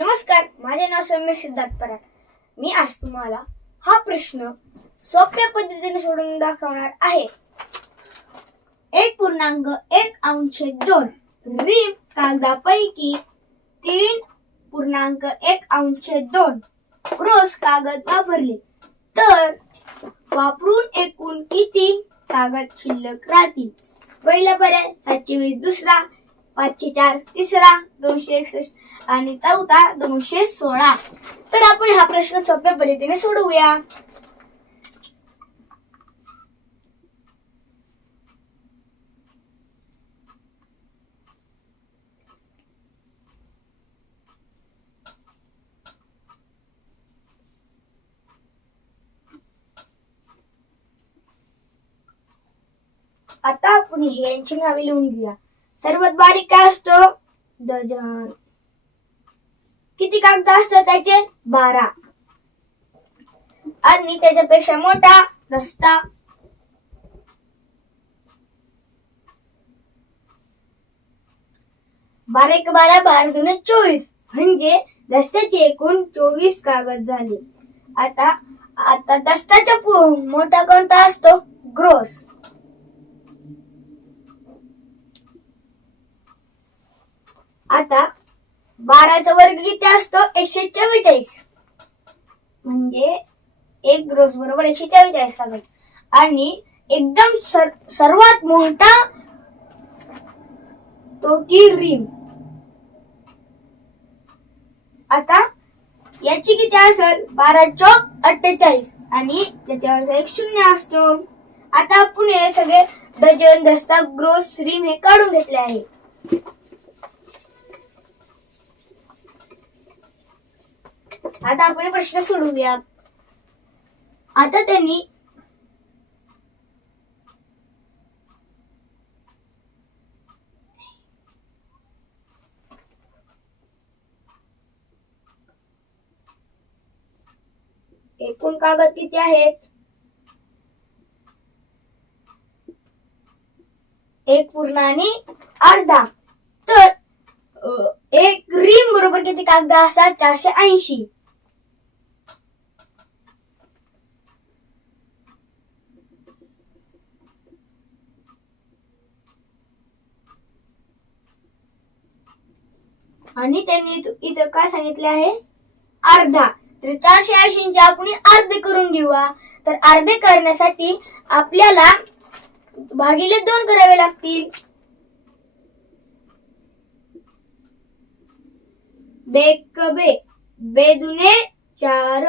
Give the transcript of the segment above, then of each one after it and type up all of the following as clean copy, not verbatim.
नमस्कार, माझे नाव सौम्य सिद्धार्थ पराड. मी आज तुम्हाला हा प्रश्न सोप्या पद्धतीने सोडवून दाखवणार आहे. 1.1/2 रीम कागदापैकी 3.1/2 ग्रॉस कागद वापरले तर वापरून एकूण किती कागद शिल्लक राहतील? पहिला पर्याय 720, दुसरा 504, तिसरा 261 आणि चौथा 216. तर आपण हा प्रश्न सोप्या पद्धतीने सोडवूया. आता आपण यांची नावे लिहून घेऊया. सर्वात बारीक काय असतो? डझन. किती कागद असतात त्याचे? 12. आणि त्याच्यापेक्षा मोठा दस्ता. बारा एक 12, 12 दूने 24 म्हणजे दस्त्याचे एकूण 24 कागद झाले. आता दस्त्याचा मोठा कोणता असतो? ग्रॉस. आता 12चा वर्ग किती असतो? 144 म्हणजे एक ग्रॉस बरोबर 144 कागद. आणि एकदम सर्वात मोठा तो की रीम. आता याची किती असेल? 12 चौक 48 आणि त्याच्यावर एक शून्य असतो. आता आपण हे सगळे डझन, दस्ता, ग्रॉस, रीम हे काढून घेतले आहे. आता आपण प्रश्न सोडवूया. आता त्यांनी एकूण कागद किती आहेत? 1.2. तर एक रीम बरोबर किती कागद असतात? 480. आणि त्यांनी इथं काय सांगितले आहे? अर्धा. तर 480 आपण अर्धे करून घेऊया. तर अर्धे करण्यासाठी आपल्याला भागिले 2 करावे लागतील. बेक बे, बे दुने 4,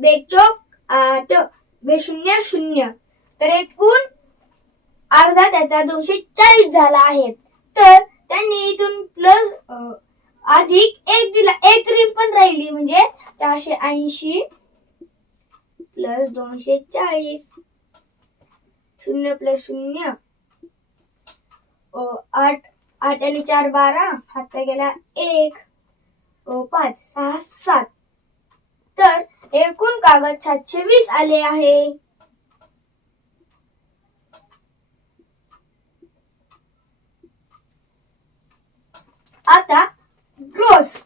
बे चौक 8, बे शून्य 0. तर एकूण अर्धा त्याचा 240 झाला आहे. तर त्यांनी इथून प्लस अधिक 1 दिला. एक रीम पण राहिली म्हणजे 480 प्लस 240. 0 प्लस 0 8 आणि 4 12. हातचा गेला 1 5 6 7. तर एकूण कागद 720 आले आहे. आता ग्रॉस.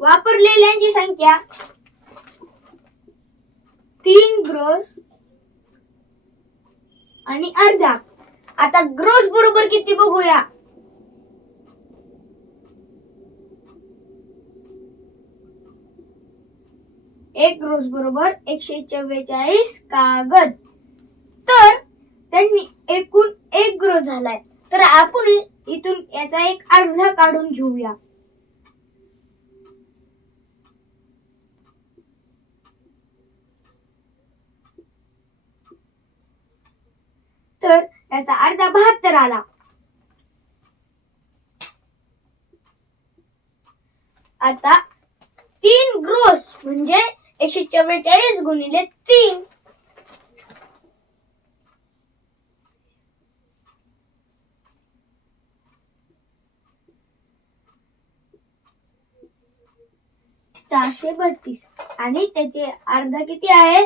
वापरलेल्यांची संख्या 3 ग्रॉस आणि अर्धा. आता ग्रॉस बरोबर किती बघूया. एक ग्रॉस बरोबर 144 कागद. तर त्यांनी एकूण 1 ग्रॉस झालाय. तर आपण इथून याचा एक अर्धा काढून घेऊया. तर त्याचा अर्धा 72 आला. आता 3 ग्रॉस म्हणजे 144 गुणिले 3. 432 आणि त्याचे अर्धा किती आहे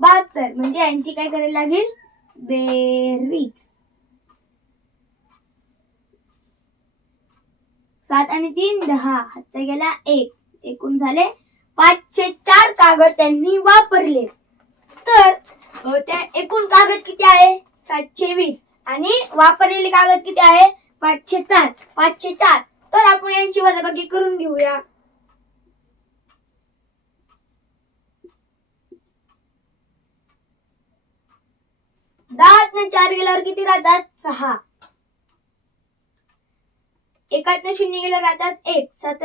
72. म्हणजे यांची काय करायला लागेल बेरीज. 7 आणि 3 10, हातचा गेला 1, एकूण झाले 504 कागद त्यांनी वापरले. तर त्या एकूण कागद किती आहे 720 आणि वापरलेले कागद किती आहे 504. तर आपण यांची वजाबाकी करून घेऊया. 10 4 गेल्यावर किती राहतात 6, 1 0 गेल्यावर राहतात 1, 7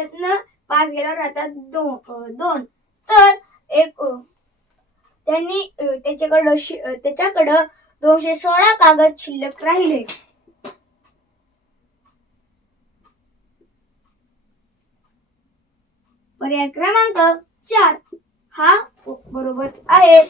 5 गेल्यावर राहतात 2. तर एक त्यांनी त्याच्याकडं 216 कागद शिल्लक राहिले. पर्याय क्रमांक 4 हा बरोबर आहे.